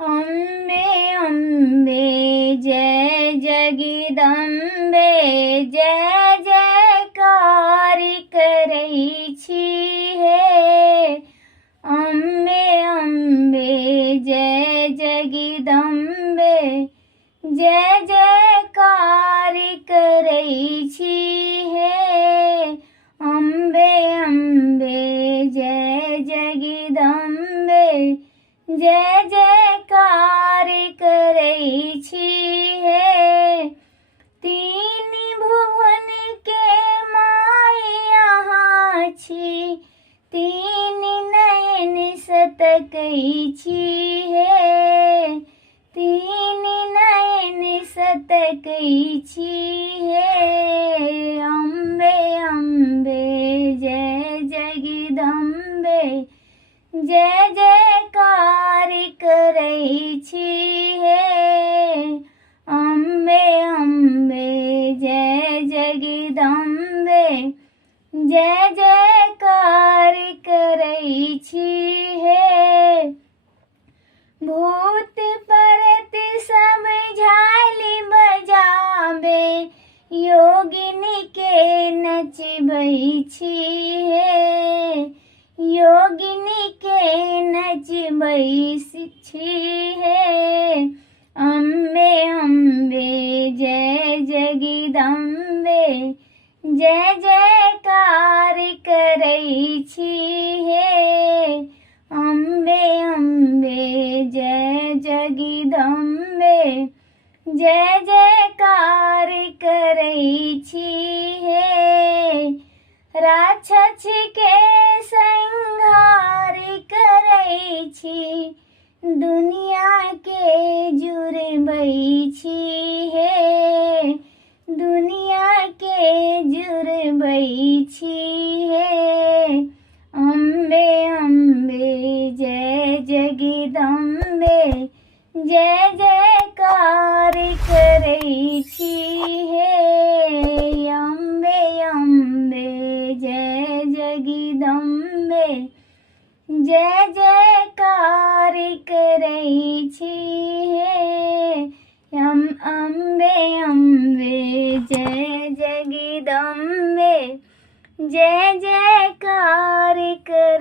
अम्बे अम्बे जय जगदम्बे जय जयकार करै छी हे। अम्बे अम्बे जय जगदम्बे जय जयकार करै छी हे। अम्बे अम्बे जय जगदम्बे जय जयकार करै छी हे। तीन भुवन के माय अहाँ छी, तीन नयन सतकै छी हे। तीन नयन सतकै छी हे। अम्बे अम्बे जय जगदम्बे जय जयकार करै छी हे। अम्बे अम्बे जय जगदम्बे जय जयकार करै छी हे। भूत परत सब झालि बजाबे योगिनी के नचबै छी हे। योगिनी के नचबै छी हे। अम्बे अम्बे जय जगदम्बे जय जयकार करै छी हे। अम्बे अम्बे जय जगदम्बे जय जयकार करै छी हे। राक्षस के संहार करै छी, दुनिया के जुड़बै छी हे। दुनिया के जुड़बै छी हे। अम्बे अम्बे जय जगदम्बे जय जयकार करै छी हे। अम्बे अम्बे जय जगदम्बे जय जयकार करै छी हे। अम्बे अम्बे जय जगदम्बे जय जयकार कर